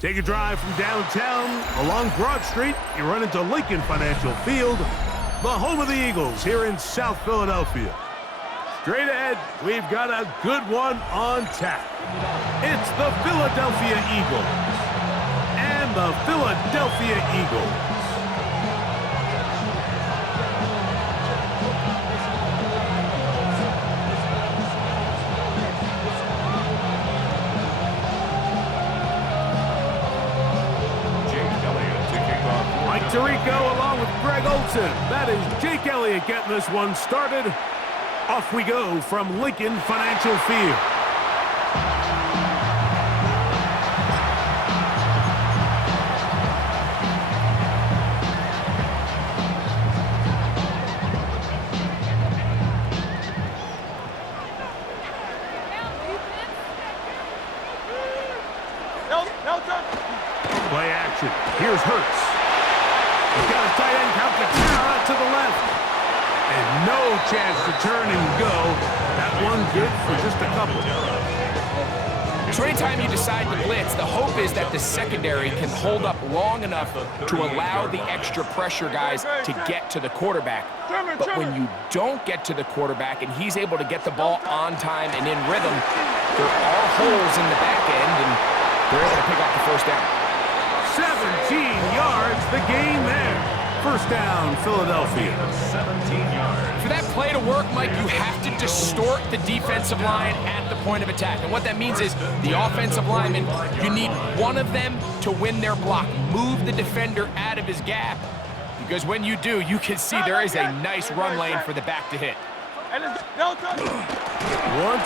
Take a drive from downtown along Broad Street. You run into Lincoln Financial Field, the home of the Eagles here in South Philadelphia. Straight ahead, we've got a good one on tap. It's the Philadelphia Eagles and the Philadelphia Eagles. Tirico along with Greg Olson. That is Jake Elliott getting this one started. Off we go from Lincoln Financial Field. Play action. Here's Hurts. He's got a tight end count to the left. And no chance to turn and go. That one good for just a couple. So anytime you decide to blitz, the hope is that the secondary can hold up long enough to allow the extra pressure guys to get to the quarterback. But when you don't get to the quarterback and he's able to get the ball on time and in rhythm, there are holes in the back end, and they're able to pick up the first down. 17 yards, the gain there. First down, Philadelphia. 17 yards. For that play to work, Mike, you have to distort the defensive line at the point of attack. And what that means is the offensive lineman, you need one of them to win their block. Move the defender out of his gap. Because when you do, you can see there is a nice run lane for the back to hit. Once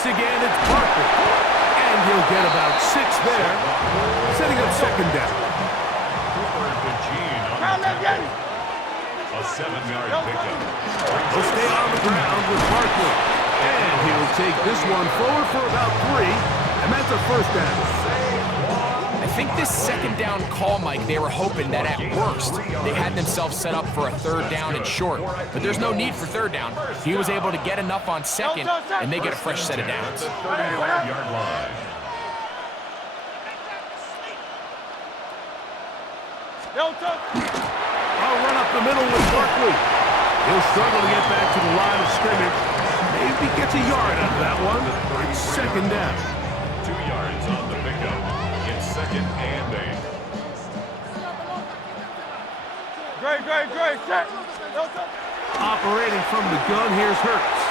again, it's Parker. And he'll get about 6 there. Setting up second down. A 7-yard pickup. He'll stay on the ground with Barkley. And he'll take this one forward for about 3. And that's a first down. I think this second down call, Mike, they were hoping that at worst they had themselves set up for a third down and short. But there's no need for third down. He was able to get enough on second, and they get a fresh set of downs. 35-yard line. I'll run up the middle with Barkley. He'll struggle to get back to the line of scrimmage. Maybe gets a yard out of that one. It's second down. 2 yards on the pickup. It's second and 8. Great. Set. Operating from the gun, here's Hurts.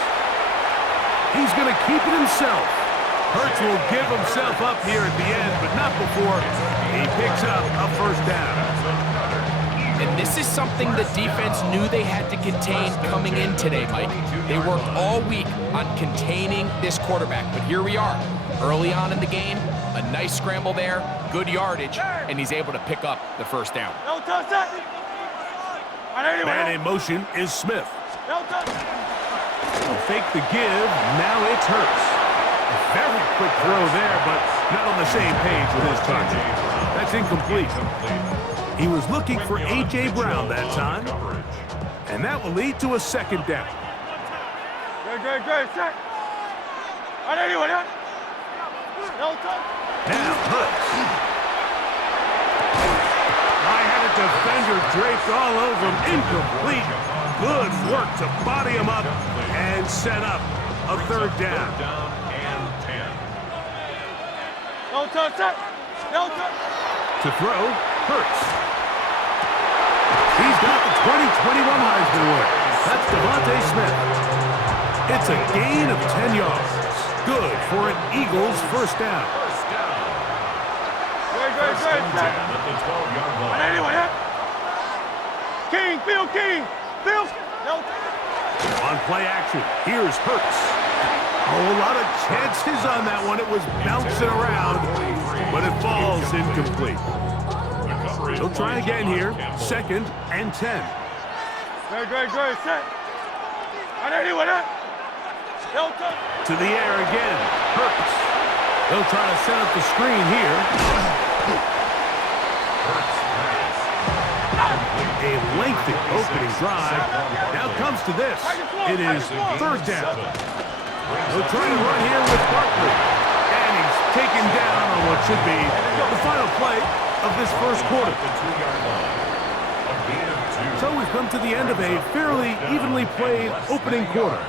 He's going to keep it himself. Hurts will give himself up here at the end, but not before he picks up a first down. And this is something the defense knew they had to contain coming in today, Mike. They worked all week on containing this quarterback, but here we are. Early on in the game, a nice scramble there, good yardage, and he's able to pick up the first down. Man in motion is Smith. He'll fake the give, now it's Hurts. A very quick throw there, but not on the same page with his target. That's incomplete. He was looking for A.J. Brown that time, and that will lead to a second down. Great. Set. Now Hurts. I had a defender draped all over him. Incomplete. Good work to body him up and set up a third down. To throw, Hurts. He's got the 2021 Heisman winner. That's Devontae Smith. It's a gain of 10 yards. Good for an Eagles first down. Great. At the 12-yard line. King. Bill. On play action, here's Hurts. A whole lot of chances on that one. It was bouncing around, but it falls incomplete. He'll try again here. Second and 10. Great. Set. To the air again. Hurts. They'll try to set up the screen here. A lengthy opening drive. Now comes to this. It is third down. They'll try to run here with Barkley. And he's taken down on what should be the final play of this first quarter. The 2-yard line. A gain of 2. So we've come to the end of a fairly evenly played opening quarter.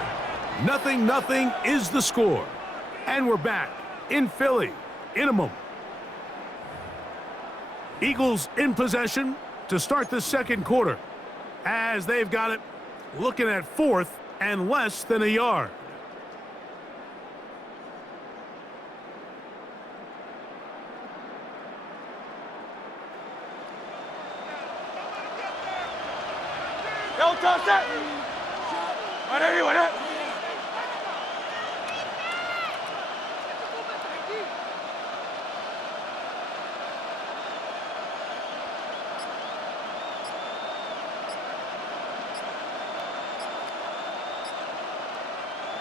0-0 is the score. And we're back in Philly in a moment. Eagles in possession to start the second quarter, as they've got it looking at 4th and less than a yard. Yo, toss that. What are you with it?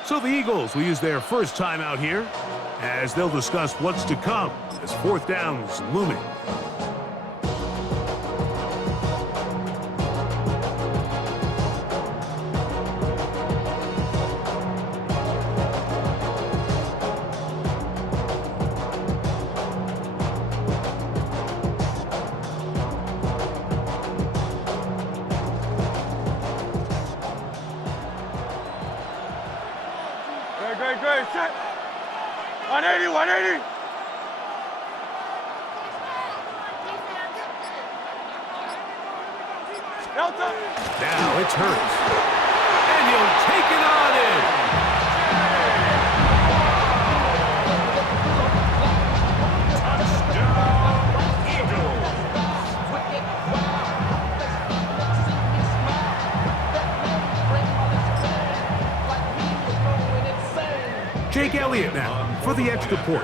So the Eagles will use their first time out here, as they'll discuss what's to come as 4th down's looming. Great, set. 180, 180. Delta. Now it's Hurts. And he'll take it on in. Jake Elliott now for the extra point.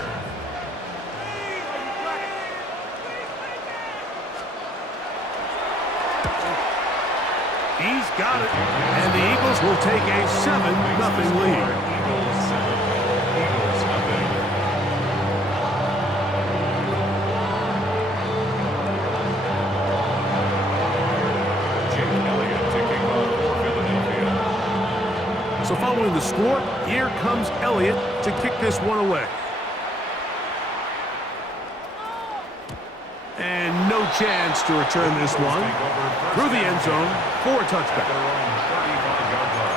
He's got it. And the Eagles will take a 7-0 lead. Eagles 7, Eagles nothing. Jake Elliott taking off for Philadelphia. So following the score, here comes Elliott to kick this one away. And no chance to return this one through the end zone for a touchback. Their own 35-yard line.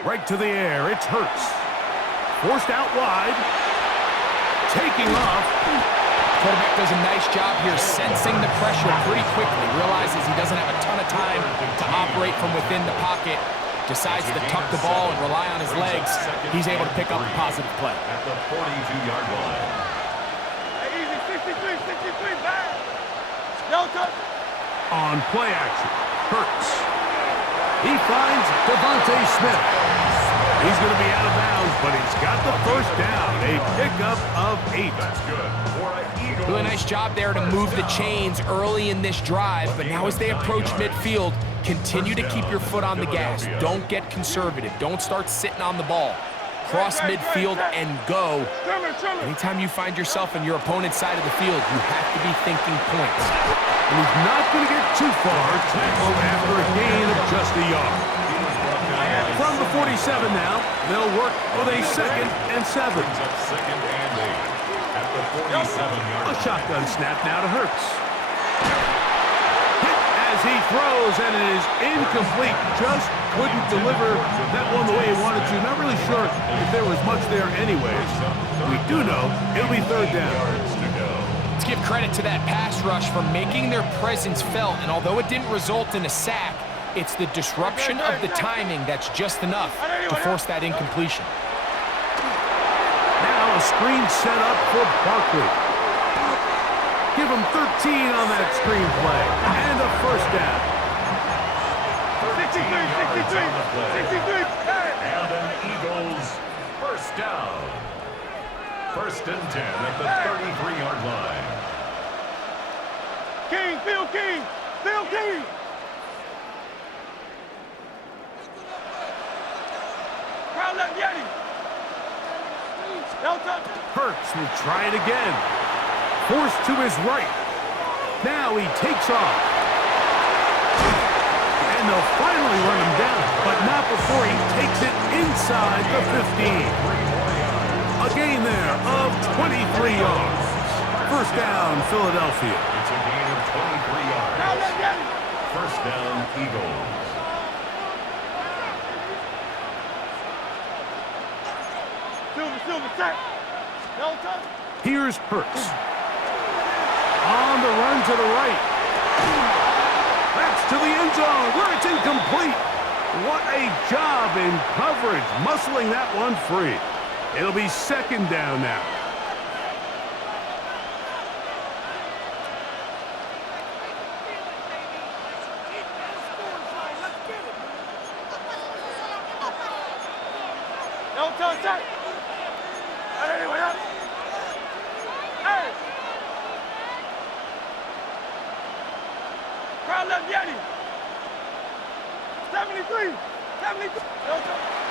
Right to the air, it's Hurts. Forced out wide. Taking off. Quarterback does a nice job here sensing the pressure pretty quickly. Realizes he doesn't have a ton of time to operate from within the pocket. Decides to tuck the ball and rely on his legs. He's able to pick up a positive play. At the 42-yard line. Hey, easy, 63, back. Delta. On play action, Hurts. He finds Devontae Smith. He's going to be out of bounds, but he's got the first down. A pickup of 8. That's good for an Eagles. Really nice job there to move the chains early in this drive, but now as they approach midfield, continue to keep your foot on the gas. Don't get conservative. Don't start sitting on the ball. Cross midfield and go. Anytime you find yourself on your opponent's side of the field, you have to be thinking points. And he's not going to get too far, tackled after a gain of just a yard. From the 47 now, they'll work with a 2nd and 7. Brings up 2nd and 8 at the 47-yard line. A shotgun snap now to Hurts. Hit as he throws, and it is incomplete. Just couldn't deliver that one the way he wanted to. Not really sure if there was much there anyways. We do know it'll be 3rd down. Let's give credit to that pass rush for making their presence felt, and although it didn't result in a sack, it's the disruption of the timing that's just enough to force that incompletion. Now a screen set up for Barkley. Give him 13 on that screen play. And a first down. 63. And an Eagles first down. 1st and 10 at the 33-yard line. Phil King. Crowd left Yeti. Hurts will try it again. Forced to his right. Now he takes off. And they'll finally run him down, but not before he takes it inside the 15. A gain there of 23 yards. First down, Philadelphia. It's a gain of 23 yards. First down, Eagles. Here's Hurts. On the run to the right. That's to the end zone where it's incomplete. What a job in coverage, muscling that one free. It'll be second down now.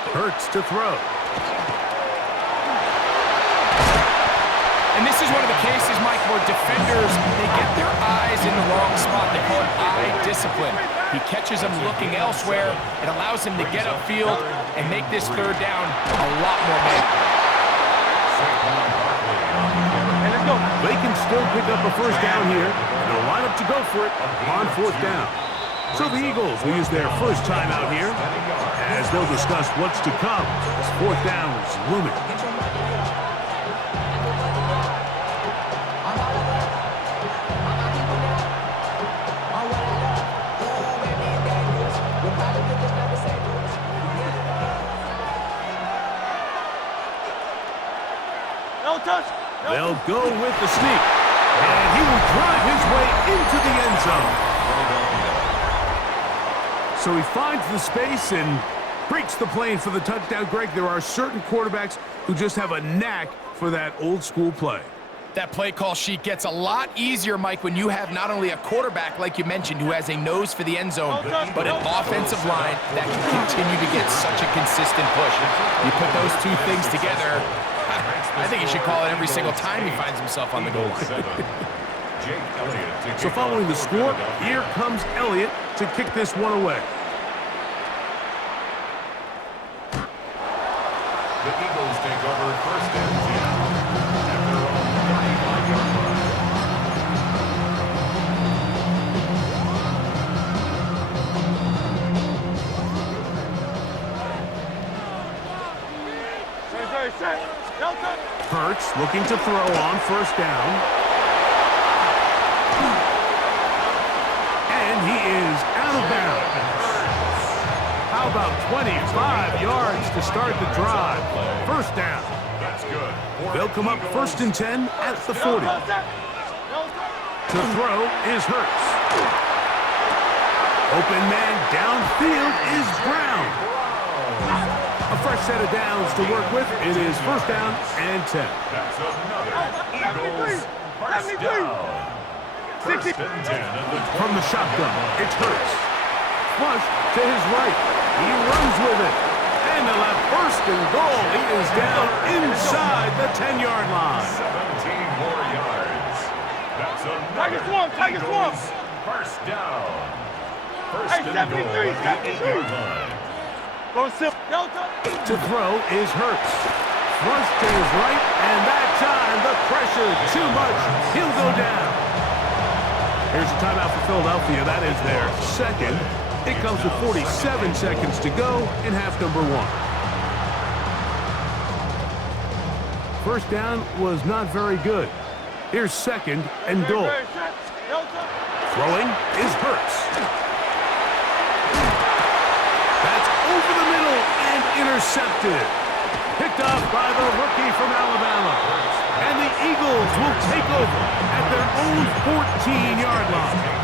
Hurts to throw. And this is one of the cases, Mike, where defenders, they get their eyes in the wrong spot. They call it eye discipline. He catches them looking elsewhere. It allows him to get upfield and make this third down a lot more manageable. They can still pick up a first down here. They'll line up to go for it on fourth down. So the Eagles will use their first time out here as they'll discuss what's to come as fourth down is looming. They'll go with the sneak, and he will drive his way into the end zone. So he finds the space and breaks the plane for the touchdown. Greg, there are certain quarterbacks who just have a knack for that old-school play. That play call sheet gets a lot easier, Mike, when you have not only a quarterback, like you mentioned, who has a nose for the end zone, but an offensive line that can continue to get such a consistent push. You put those two things together, I think he should call it every single time he finds himself on the goal line. So following the score, here comes Elliott to kick this one away. The Eagles take over first and 10 at their own 35-yard line. Hurts looking to throw on first down. And he is out of bounds. How about 25 yards to start the drive? First down. That's good. They'll come up first and 10 at the 40. To throw is Hurts. Open man downfield is Brown. A fresh set of downs to work with. It is first down and 10. That's another Eagles first down. First and 10 at the 20. From the shotgun, it's Hurts. Flush to his right. He runs with it. And they'll have first and goal. He is down inside the 10-yard line. 17 more yards. That's another Eagles first down. First and goal at the 8-yard line. To throw is Hurts. Flush to his right, and that time the pressure too much. He'll go down. Here's a timeout for Philadelphia. That is their second. It comes with 47 seconds to go in half number one. First down was not very good. Here's second and goal. Throwing is Hurts. That's over the middle and intercepted. Picked off by the rookie from Alabama. And the Eagles will take over at their own 14-yard line.